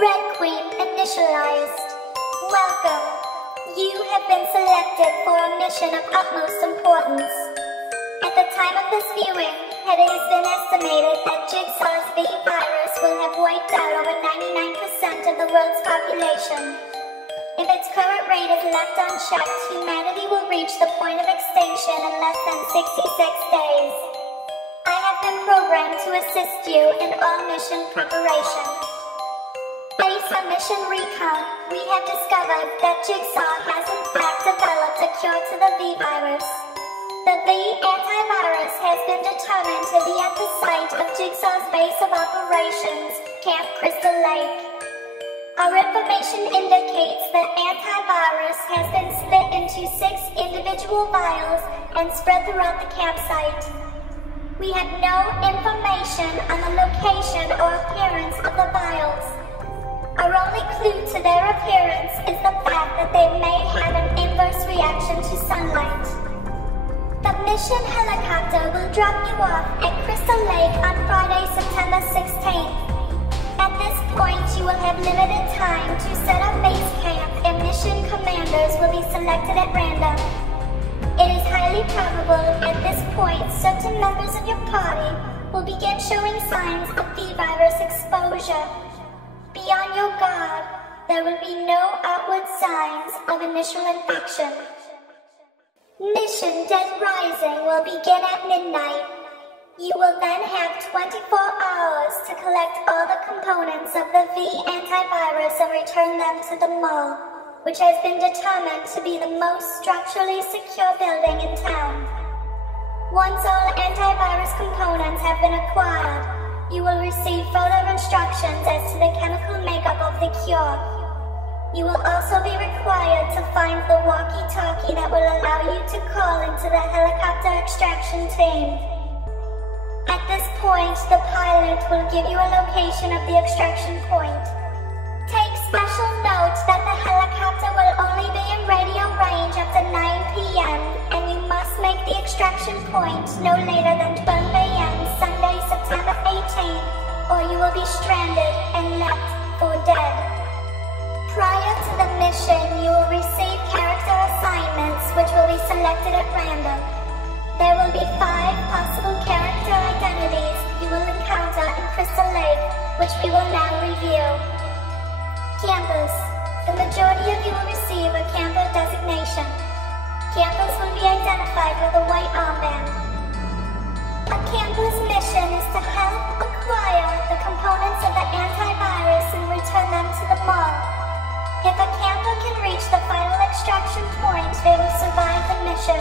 Red Queen initialized. Welcome. You have been selected for a mission of utmost importance. At the time of this viewing, it has been estimated that Jigsaw's V virus will have wiped out over 99% of the world's population. If its current rate is left unchecked, humanity will reach the point of extinction in less than 66 days. I have been programmed to assist you in all mission preparation. Based on mission recon, we have discovered that Jigsaw has in fact developed a cure to the V virus. The V antivirus has been determined to be at the site of Jigsaw's base of operations, Camp Crystal Lake. Our information indicates that antivirus has been split into 6 individual vials and spread throughout the campsite. We have no information on the location or appearance of the vials. Our only clue to their appearance is the fact that they may have an inverse reaction to sunlight. The mission helicopter will drop you off at Crystal Lake on Friday, September 16th. At this point, you will have limited time to set up base camp and mission commanders will be selected at random. It is highly probable at this point certain members of your party will begin showing signs of V-virus exposure. Be on your guard. There will be no outward signs of initial infection. Mission Dead Rising will begin at midnight. You will then have 24 hours to collect all the components of the V antivirus and return them to the mall, which has been determined to be the most structurally secure building in town. Once all antivirus components have been acquired, you will receive further instructions as to the chemical makeup of the cure. You will also be required to find the walkie-talkie that will allow you to call into the helicopter extraction team. At this point, the pilot will give you a location of the extraction point. Take special note that the helicopter will only be in radio range after 9 p.m. and you must make the extraction point no later than 12 a.m. Sunday, September 18th, or you will be stranded and left for dead. Prior to the mission, you will receive character assignments which will be selected at random. There will be 5 possible character identities you will encounter in Crystal Lake, which we will now review. Campers. The majority of you will receive a camper designation. Campers will be identified with a white armband. A camper's mission is to help acquire the components of the antivirus and return them to the mall. If a camper can reach the final extraction point, they will survive the mission.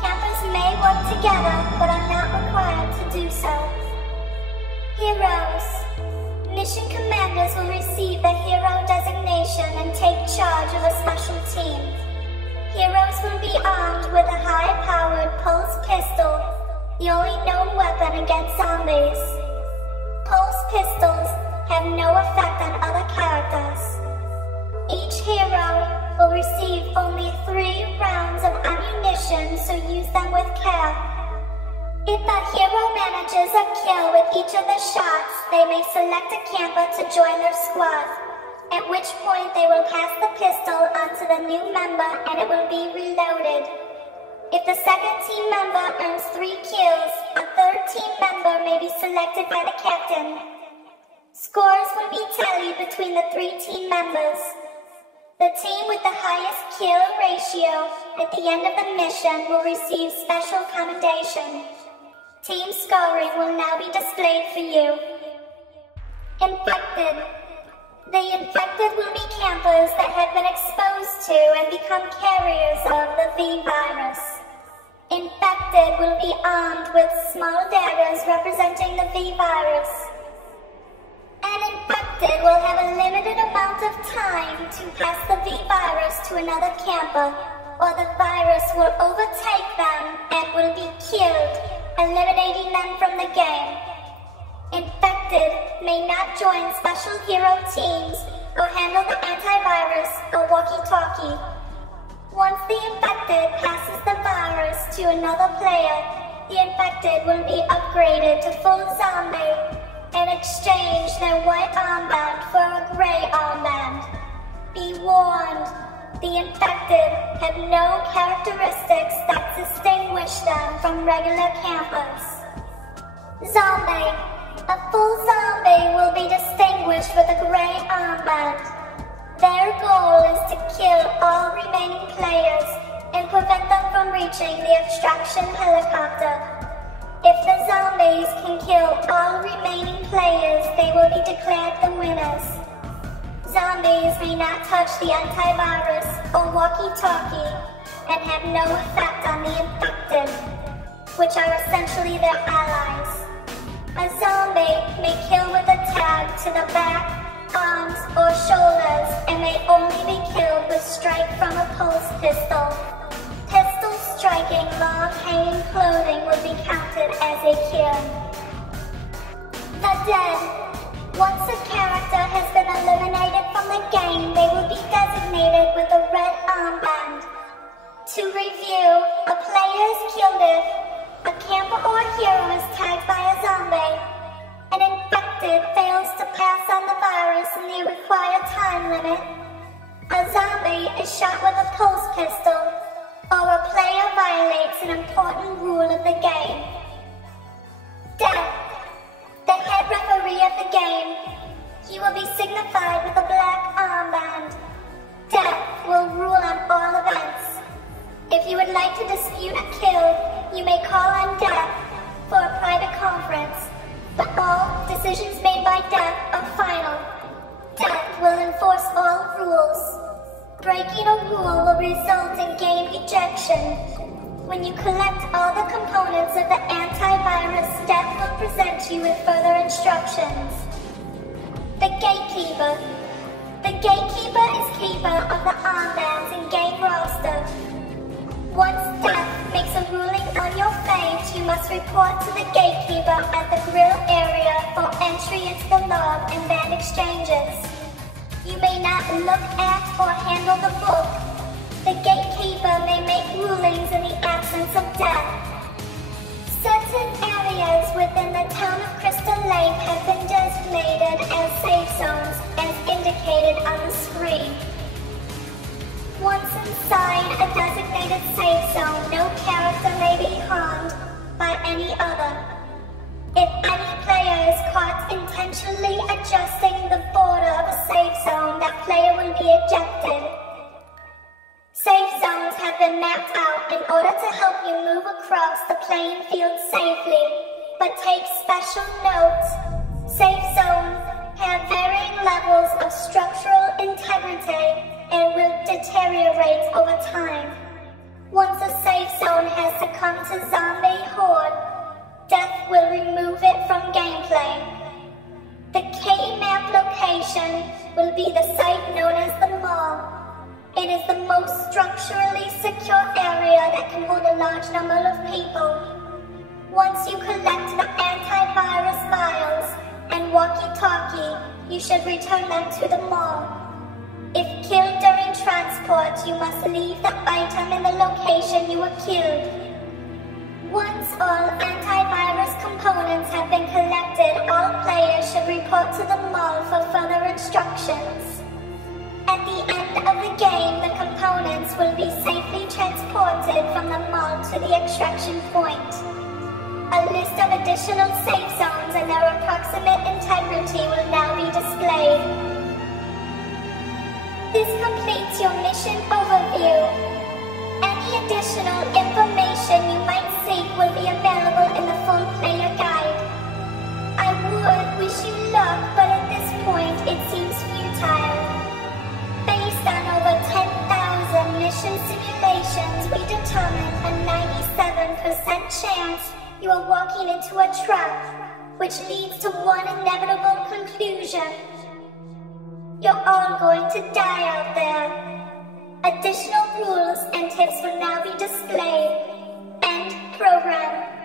Campers may work together, but are not required to do so. Heroes. Mission commanders will receive the hero designation and take charge of a special team. Heroes will be armed with a high-powered pulse pistol, the only known weapon against zombies. Pulse pistols have no effect on other characters. Each hero will receive only 3 rounds of ammunition, so use them with care. If a hero manages a kill with each of the shots, they may select a camper to join their squad, at which point they will pass the pistol onto the new member and it will be reloaded. If the second team member earns 3 kills, a third team member may be selected by the captain. Scores will be tallied between the 3 team members. The team with the highest kill ratio at the end of the mission will receive special commendation. Team scoring will now be displayed for you. Infected. The infected will be campers that have been exposed to and become carriers of the V virus. Infected will be armed with small daggers representing the V virus. An infected will have a limited amount of time to pass the V virus to another camper, or the virus will overtake them and will be killed, eliminating them from the game. Infected may not join special hero teams or handle the antivirus or walkie-talkie. Once the infected passes the virus to another player, the infected will be upgraded to full zombie and exchange their white armband for a The infected have no characteristics that distinguish them from regular campers. Zombie. A full zombie will be distinguished with a gray armband. Their goal is to kill all remaining players and prevent them from reaching the extraction helicopter. If the zombies can kill all remaining players, they will be declared the winners. Zombies may not touch the antivirus or walkie-talkie and have no effect on the infected, which are essentially their allies. A zombie may kill with a tag to the back, arms, or shoulders and may only be killed with strike from a pulse pistol. Pistol striking long hanging clothing will be counted as a kill. The dead. Once a character has been eliminated from the game, they will be designated with a red armband. To review, a player is killed if a camper or hero is tagged by a zombie, an infected fails to pass on the virus in the required time limit, a zombie is shot with a pulse pistol, or a player violates an important rule of the game. Death. The head referee of the game. He will be signified with a black armband. Death will rule on all events. If you would like to dispute a kill, you may call on Death for a private conference, but all decisions made by Death are final. Death will enforce all rules. Breaking a rule will result in game ejection. When you collect all the components of the antivirus, Death will present you with further instructions. The Gatekeeper. The Gatekeeper is keeper of the armbands in game roster. Once Death makes a ruling on your fate, you must report to the Gatekeeper at the grill area for entry into the log and band exchanges. You may not look at or handle the book. The Gatekeeper may make rulings in the absence of Death. Certain areas within the town of Crystal Lake have been designated as safe zones as indicated on the screen. Once inside a designated safe zone, no character may be harmed by any other. If any player is caught intentionally adjusting the border of a safe zone, that player will be ejected. Safe zones have been mapped out in order to help you move across the playing field safely, but take special note. Safe zones have varying levels of structural integrity and will deteriorate over time. Once a safe zone has succumbed to zombie horde, Death will remove it from gameplay. The K-map location will be the site known as the mall. It is the most structurally secure area that can hold a large number of people. Once you collect the antivirus files and walkie-talkie, you should return them to the mall. If killed during transport, you must leave the item in the location you were killed. Once all antivirus components have been collected, all players should report to the mall for further instructions. At the end of the game, the components will be safely transported from the mall to the extraction point. A list of additional safe zones and their approximate integrity will now be displayed. This completes your mission overview. Any additional information you might seek will be available in the full player guide. I would wish you luck, but at this point it seems futile. Based on over 10,000 mission simulations, we determined a 97% chance you are walking into a trap, which leads to one inevitable conclusion. You're all going to die out there. Additional rules and tips will now be displayed. End program.